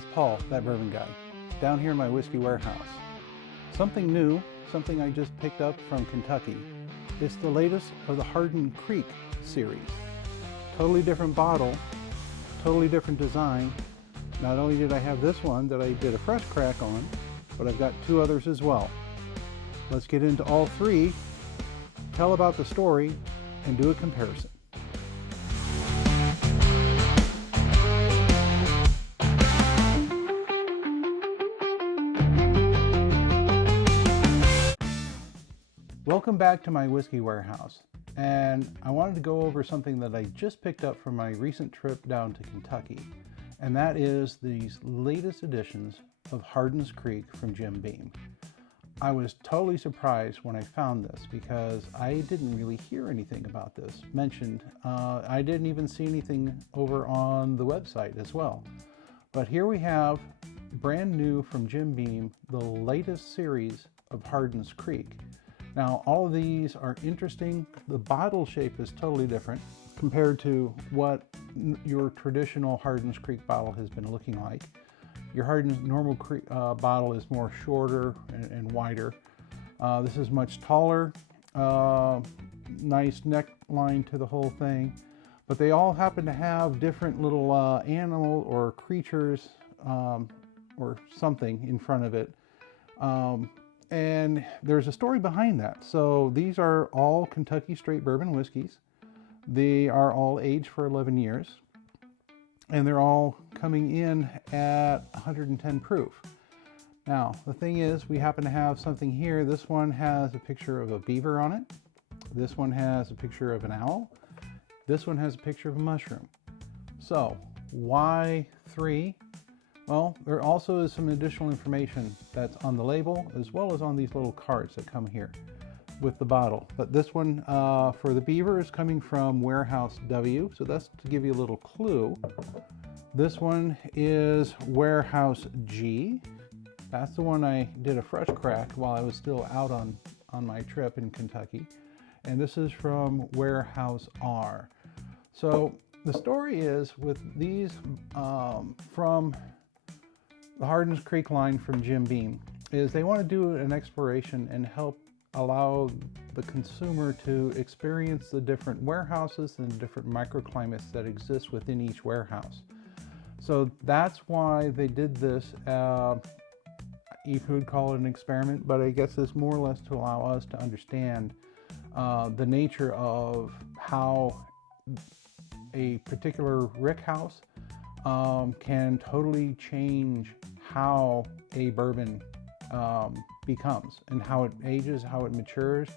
it's Paul, that bourbon guy, down here in my whiskey warehouse. Something new, something I just picked up from Kentucky. It's the latest of the Hardin Creek series. Totally different bottle, totally different design. Not only did I have this one that I did a fresh crack on, but I've got two others as well. Let's get into all three, tell about the story, and do a comparison. Welcome back to my whiskey warehouse, and I wanted to go over something that I just picked up from my recent trip down to Kentucky, and that is these latest editions of Hardin's Creek from Jim Beam. I was totally surprised when I found this because I didn't really hear anything about this mentioned. I didn't even see anything over on the website as well. But here we have, brand new from Jim Beam, the latest series of Hardin's Creek. Now, all of these are interesting. The bottle shape is totally different compared to what your traditional Hardin's Creek bottle has been looking like. Your Hardin's normal bottle is more shorter and wider. This is much taller, nice neckline to the whole thing. But they all happen to have different little animal or creatures or something in front of it. And there's a story behind that. So these are all Kentucky straight bourbon whiskeys. They are all aged for 11 years. And they're all coming in at 110 proof. Now, the thing is, we happen to have something here. This one has a picture of a beaver on it. This one has a picture of an owl. This one has a picture of a mushroom. So, why three? Well, there also is some additional information that's on the label as well as on these little cards that come here with the bottle. But this one for the Beaver is coming from Warehouse W, so that's to give you a little clue. This one is Warehouse G. That's the one I did a fresh crack while I was still out on my trip in Kentucky. And this is from Warehouse R. So the story is with these from the Hardin's Creek line from Jim Beam is they want to do an exploration and help allow the consumer to experience the different warehouses and different microclimates that exist within each warehouse. So that's why they did this. You could call it an experiment, but I guess it's more or less to allow us to understand the nature of how a particular rick house can totally change how a bourbon becomes and how it ages, how it matures,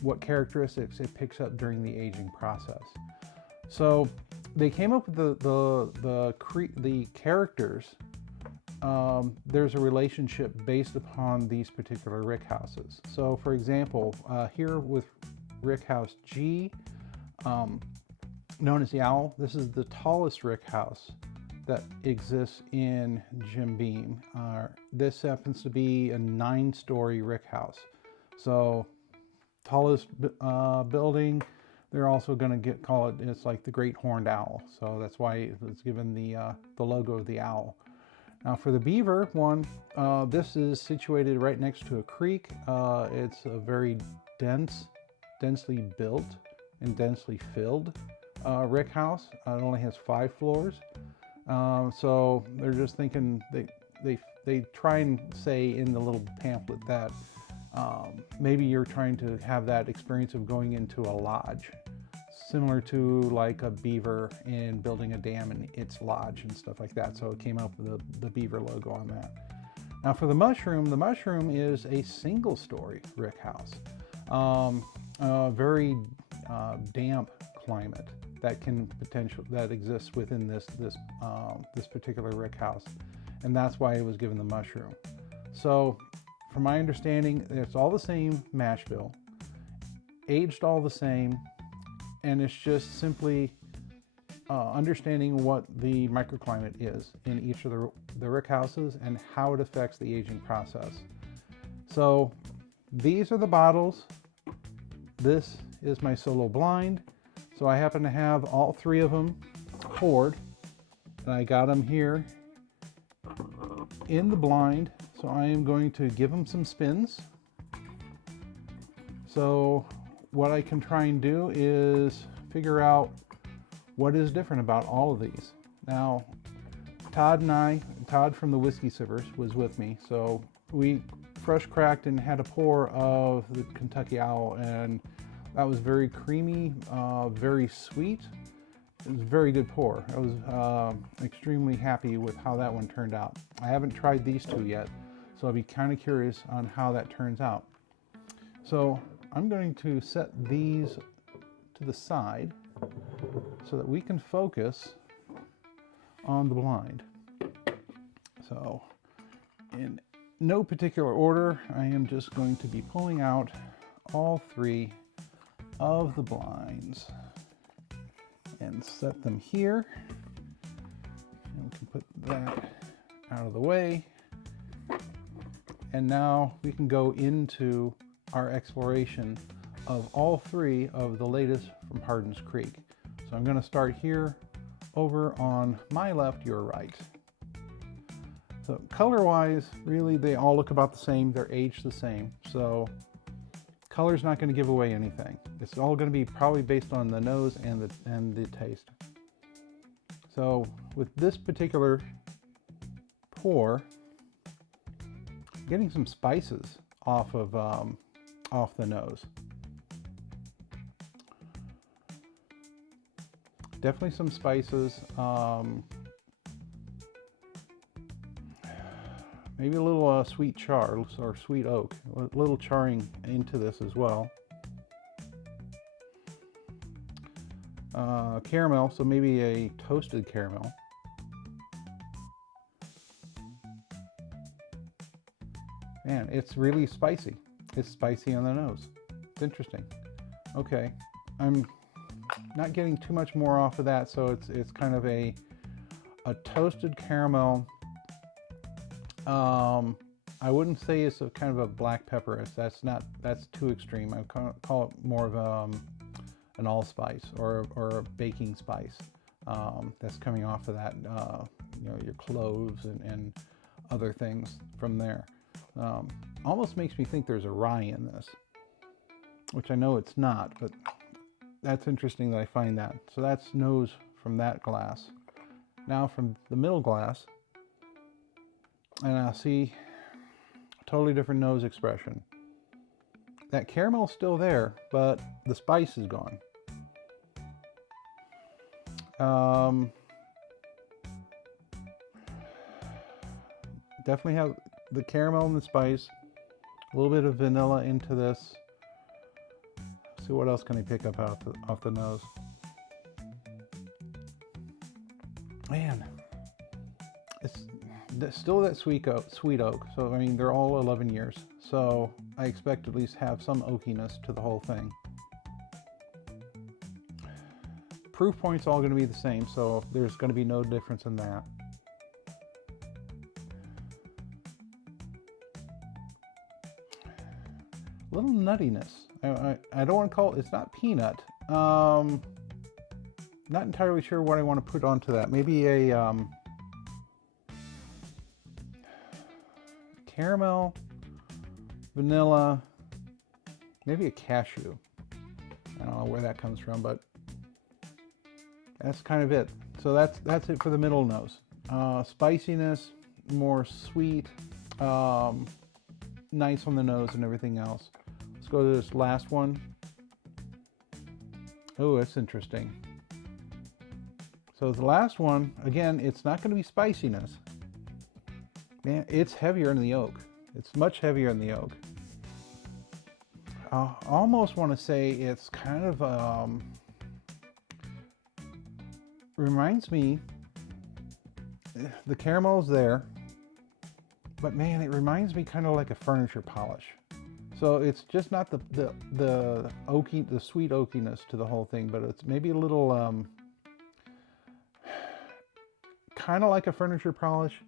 what characteristics it picks up during the aging process. So they came up with the characters. There's a relationship based upon these particular rick houses. So for example, here with rick house G, known as the Owl, this is the tallest rick house that exists in Jim Beam. This happens to be a 9-story rick house. So tallest building, they're also going to call it, it's like the Great Horned Owl. So that's why it's given the logo of the owl. Now for the Beaver one, this is situated right next to a creek. It's a very densely built and densely filled rick house. It only has 5 floors. So they're just thinking, they try and say in the little pamphlet that maybe you're trying to have that experience of going into a lodge, similar to like a beaver and building a dam in its lodge and stuff like that. So it came up with the Beaver logo on that. Now for the mushroom is a single story rick house. Very damp climate that exists within this particular rick house, and that's why it was given the mushroom. So from my understanding, it's all the same mash bill, aged all the same, and it's just simply understanding what the microclimate is in each of the rick houses and how it affects the aging process. So these are the bottles. This is my solo blind. So I happen to have all 3 of them poured, and I got them here in the blind, so I am going to give them some spins. So what I can try and do is figure out what is different about all of these. Now, Todd from the Whiskey Sippers was with me, so we fresh cracked and had a pour of the Kentucky Owl, and that was very creamy, very sweet. It was a very good pour. I was extremely happy with how that one turned out. I haven't tried these two yet, so I'll be kind of curious on how that turns out. So I'm going to set these to the side so that we can focus on the blind. So in no particular order, I am just going to be pulling out all three of the blinds and set them here. And we can put that out of the way. And now we can go into our exploration of all three of the latest from Hardin's Creek. So I'm going to start here over on my left, your right. So color-wise, really they all look about the same. They're aged the same. So color's not going to give away anything. It's all going to be probably based on the nose and the taste. So with this particular pour, getting some spices off of off the nose. Definitely some spices. Maybe a little sweet char or sweet oak. A little charring into this as well. Caramel, so maybe a toasted caramel. Man, it's really spicy. It's spicy on the nose. It's interesting. Okay, I'm not getting too much more off of that, so it's kind of a toasted caramel. I wouldn't say it's a kind of a black pepper. That's too extreme. I call it more of an allspice or a baking spice that's coming off of that. You know, your cloves and other things from there. Almost makes me think there's a rye in this, which I know it's not, but that's interesting that I find that. So that's nose from that glass. Now from the middle glass, and I see a totally different nose expression. That caramel's still there, but the spice is gone. Definitely have the caramel and the spice, a little bit of vanilla into this. See what else can I pick up off the nose. Man, it's still that sweet oak. So I mean, they're all 11 years. So I expect to at least have some oakiness to the whole thing. Proof point's all going to be the same, so there's going to be no difference in that. A little nuttiness. I don't want to call it, it's not peanut. Not entirely sure what I want to put onto that. Maybe a caramel, vanilla, maybe a cashew. I don't know where that comes from, but that's kind of it. So that's it for the middle nose. Spiciness, more sweet, nice on the nose and everything else. Let's go to this last one. Oh, that's interesting. So the last one, again, it's not going to be spiciness. Man, it's heavier in the oak. It's much heavier in the oak. I almost want to say it's kind of reminds me, the caramel's there, but man, it reminds me kind of like a furniture polish. So it's just not the sweet oakiness to the whole thing, but it's maybe a little kind of like a furniture polish,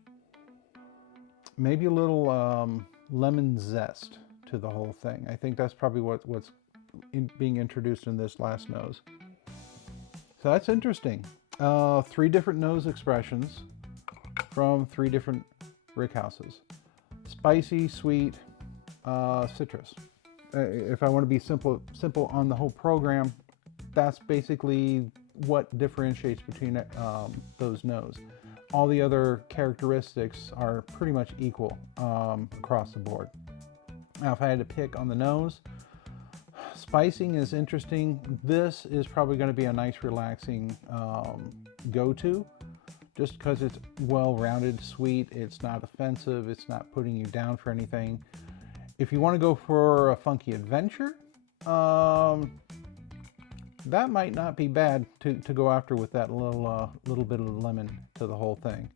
maybe a little lemon zest to the whole thing. I think that's probably what's being introduced in this last nose. So that's interesting. 3 different nose expressions from 3 different rickhouses. Spicy, sweet, citrus. If I want to be simple on the whole program, that's basically what differentiates between those notes. All the other characteristics are pretty much equal across the board. Now, if I had to pick on the nose, spicing is interesting. This is probably going to be a nice, relaxing go-to, just because it's well-rounded, sweet. It's not offensive. It's not putting you down for anything. If you want to go for a funky adventure, that might not be bad to go after with that little bit of lemon to the whole thing.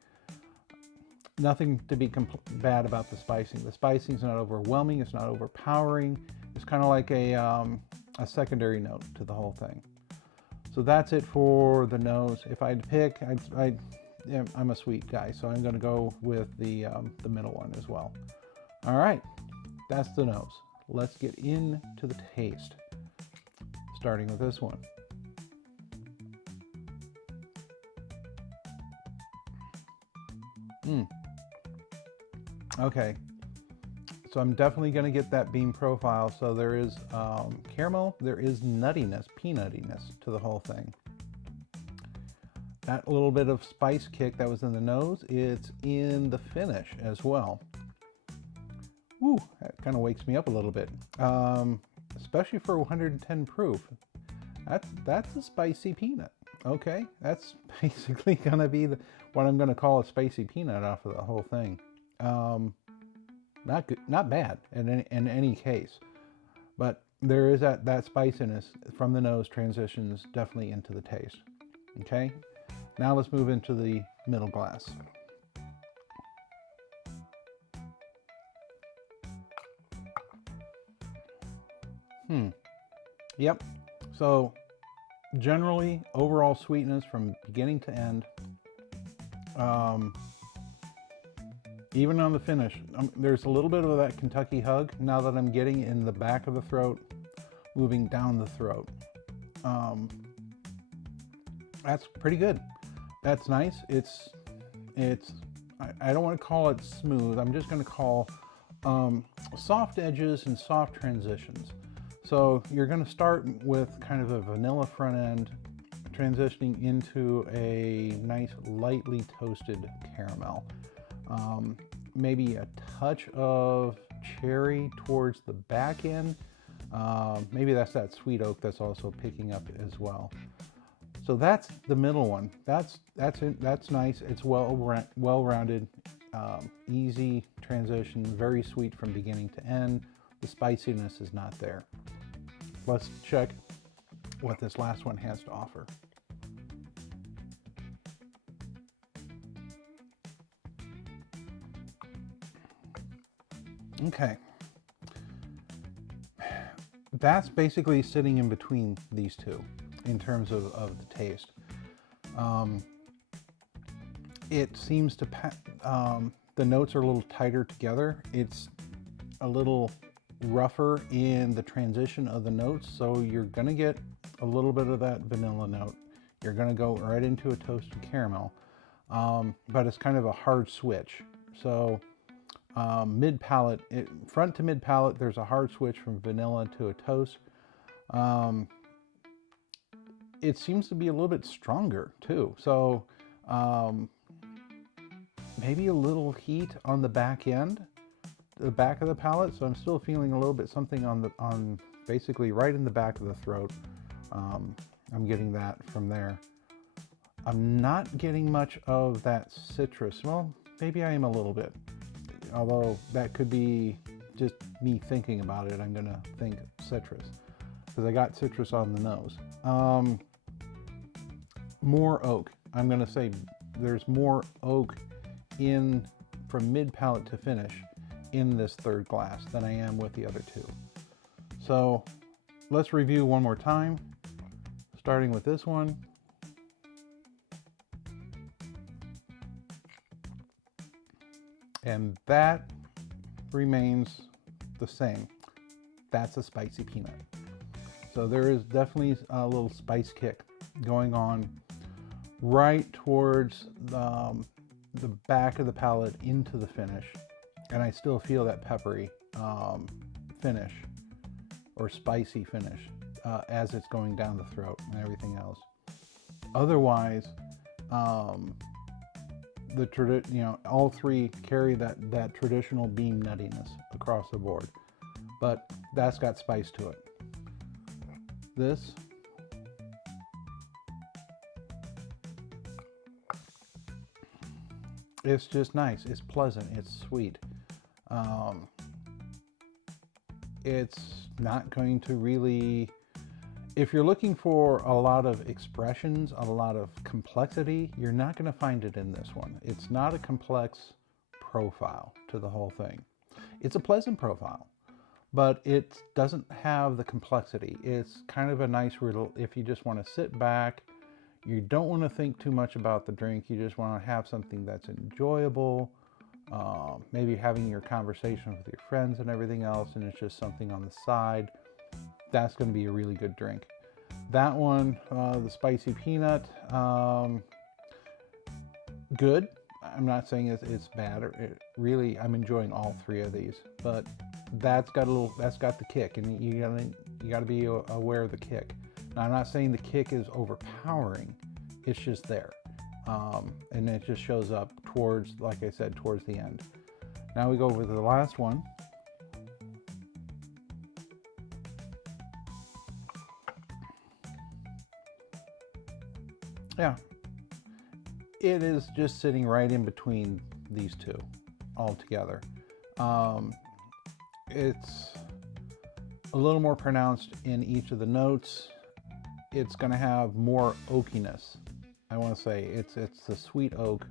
Nothing to be bad about the spicing. The spicing is not overwhelming. It's not overpowering. It's kind of like a secondary note to the whole thing. So that's it for the nose. If I had to pick, I'm a sweet guy, so I'm going to go with the middle one as well. All right. That's the nose. Let's get into the taste, starting with this one. Okay, so I'm definitely going to get that bean profile. So there is caramel, there is nuttiness, peanuttiness to the whole thing. That little bit of spice kick that was in the nose, it's in the finish as well. Woo, that kind of wakes me up a little bit, especially for 110 proof. That's a spicy peanut. Okay, that's basically gonna be what I'm gonna call a spicy peanut off of the whole thing. Not good, not bad in any case, but there is that spiciness from the nose transitions definitely into the taste. Okay, now let's move into the middle glass. Yep. So generally, overall sweetness from beginning to end. Even on the finish, there's a little bit of that Kentucky hug now that I'm getting in the back of the throat, moving down the throat. That's pretty good. That's nice. It's I don't want to call it smooth. I'm just going to call soft edges and soft transitions. So you're going to start with kind of a vanilla front end, transitioning into a nice lightly toasted caramel. Maybe a touch of cherry towards the back end. Maybe that's that sweet oak that's also picking up as well. So that's the middle one. That's nice. It's well-rounded, easy transition, very sweet from beginning to end. The spiciness is not there. Let's check what this last one has to offer. Okay. That's basically sitting in between these two in terms of the taste. It seems to, the notes are a little tighter together. It's a little rougher in the transition of the notes, so you're going to get a little bit of that vanilla note. You're going to go right into a toasted caramel, but it's kind of a hard switch. So mid palate, front to mid palate, there's a hard switch from vanilla to a toast. It seems to be a little bit stronger too, so maybe a little heat on the back end, the back of the palate. So I'm still feeling a little bit something on basically right in the back of the throat. I'm getting that from there. I'm not getting much of that citrus. Well, maybe I am a little bit, although that could be just me thinking about it. I'm gonna think citrus because I got citrus on the nose. More oak. I'm gonna say there's more oak in from mid palate to finish in this third glass than I am with the other two. So let's review one more time, starting with this one. And that remains the same. That's a spicy peanut. So there is definitely a little spice kick going on right towards the back of the palate into the finish, and I still feel that peppery finish or spicy finish as it's going down the throat and everything else. Otherwise, all three carry that traditional bean nuttiness across the board, but that's got spice to it. This it's just nice. It's pleasant. It's sweet. It's not going to really, if you're looking for a lot of expressions, a lot of complexity, you're not going to find it in this one. It's not a complex profile to the whole thing. It's a pleasant profile, but it doesn't have the complexity. It's kind of a nice riddle if you just want to sit back. You don't want to think too much about the drink. You just want to have something that's enjoyable. Maybe having your conversation with your friends and everything else, and it's just something on the side. That's going to be a really good drink. That one, the spicy peanut, good. I'm not saying it's bad. Really, I'm enjoying all three of these, but that's got the kick, and you gotta be aware of the kick. Now, I'm not saying the kick is overpowering. It's just there, and it just shows up towards, like I said, towards the end. Now we go over to the last one. Yeah, it is just sitting right in between these two altogether. It's a little more pronounced in each of the notes. It's going to have more oakiness. I want to say it's the sweet oak,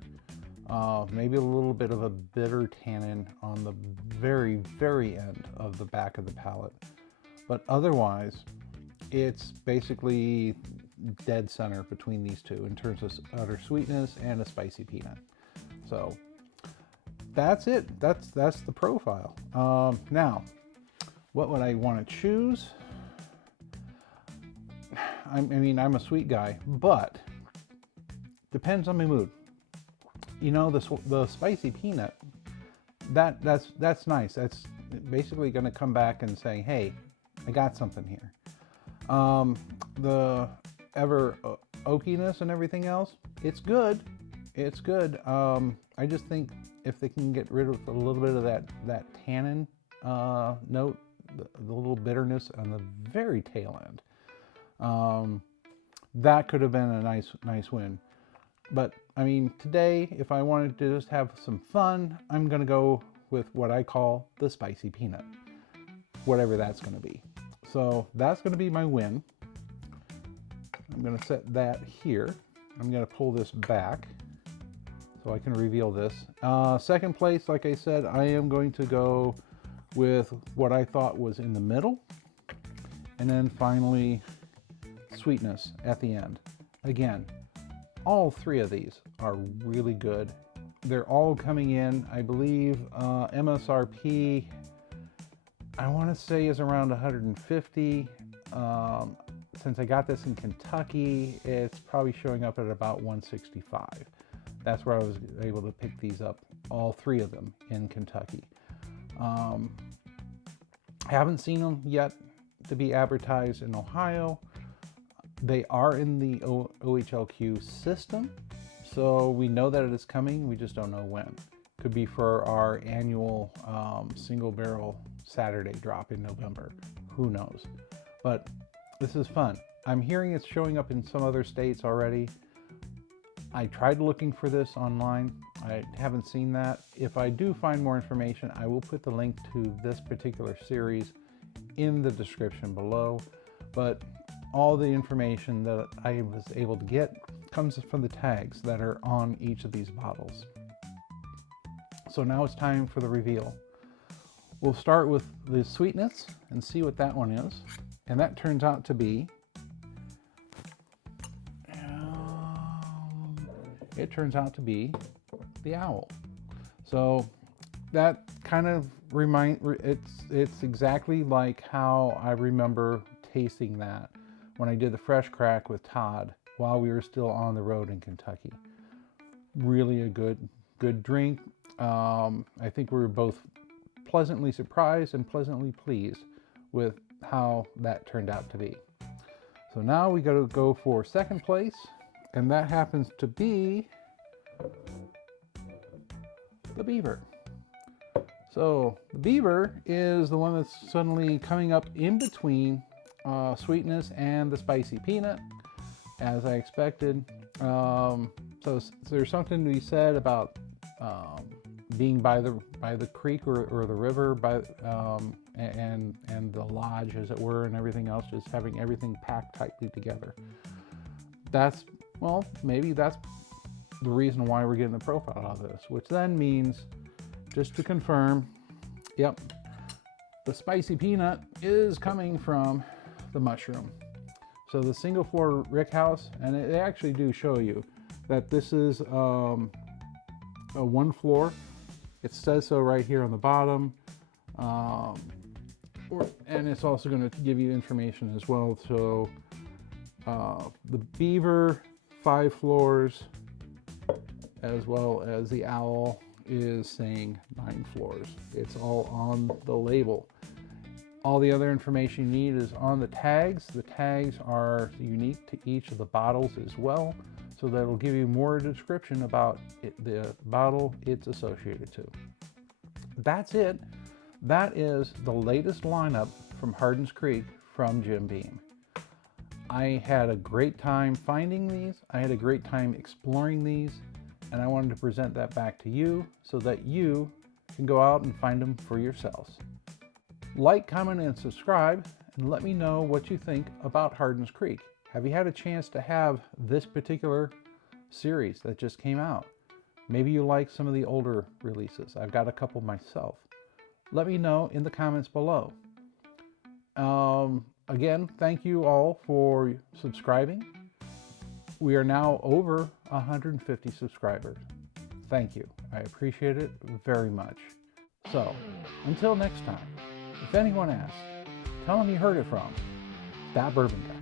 maybe a little bit of a bitter tannin on the very, very end of the back of the palate. But otherwise, it's basically dead center between these two in terms of utter sweetness and a spicy peanut. So that's it. That's the profile. Now, what would I want to choose? I mean, I'm a sweet guy, but depends on my mood. You know, the spicy peanut, that's nice. That's basically going to come back and say, hey, I got something here. The ever oakiness and everything else, it's good. It's good. I just think if they can get rid of a little bit of that tannin note, the little bitterness on the very tail end, that could have been a nice win. But I mean, today, if I wanted to just have some fun, I'm gonna go with what I call the spicy peanut, whatever that's gonna be. So that's gonna be my win. I'm gonna set that here. I'm gonna pull this back so I can reveal this. Second place, like I said, I am going to go with what I thought was in the middle. And then finally, sweetness at the end. Again, all three of these are really good. They're all coming in, I believe, MSRP, I want to say is around 150. Since I got this in Kentucky, it's probably showing up at about 165. That's where I was able to pick these up, all three of them in Kentucky. I haven't seen them yet to be advertised in Ohio. They are in the OHLQ system, so we know that it is coming. We just don't know when. Could be for our annual single barrel Saturday drop in November. Who knows? But this is fun. I'm hearing it's showing up in some other states already. I tried looking for this online. I haven't seen that. If I do find more information, I will put the link to this particular series in the description below. But all the information that I was able to get comes from the tags that are on each of these bottles. So now it's time for the reveal. We'll start with the sweetness and see what that one is. And that turns out to be, the owl. So that kind of it's exactly like how I remember tasting that when I did the fresh crack with Todd while we were still on the road in Kentucky. Really a good good drink. I think we were both pleasantly surprised and pleasantly pleased with how that turned out to be. So now we got to go for second place, and that happens to be the Beaver. So the Beaver is the one that's suddenly coming up in between sweetness and the spicy peanut, as I expected. So there's something to be said about being by the creek or the river, and the lodge, as it were, and everything else, just having everything packed tightly together. Maybe that's the reason why we're getting the profile out of this, which then means, just to confirm, yep, the spicy peanut is coming from the mushroom. So the single floor rick house, and they actually do show you that this is a one floor. It says so right here on the bottom. And it's also going to give you information as well. So the Beaver, 5 floors, as well as the Owl is saying 9 floors. It's all on the label. All the other information you need is on the tags. The tags are unique to each of the bottles as well, so that'll give you more description about the bottle it's associated to. That's it. That is the latest lineup from Hardin's Creek from Jim Beam. I had a great time finding these. I had a great time exploring these, and I wanted to present that back to you so that you can go out and find them for yourselves. Like, comment, and subscribe, and let me know what you think about Hardin's Creek. Have you had a chance to have this particular series that just came out? Maybe you like some of the older releases. I've got a couple myself. Let me know in the comments below. Again, thank you all for subscribing. We are now over 150 subscribers. Thank you. I appreciate it very much. So, until next time, if anyone asks, tell them you heard it from that bourbon guy.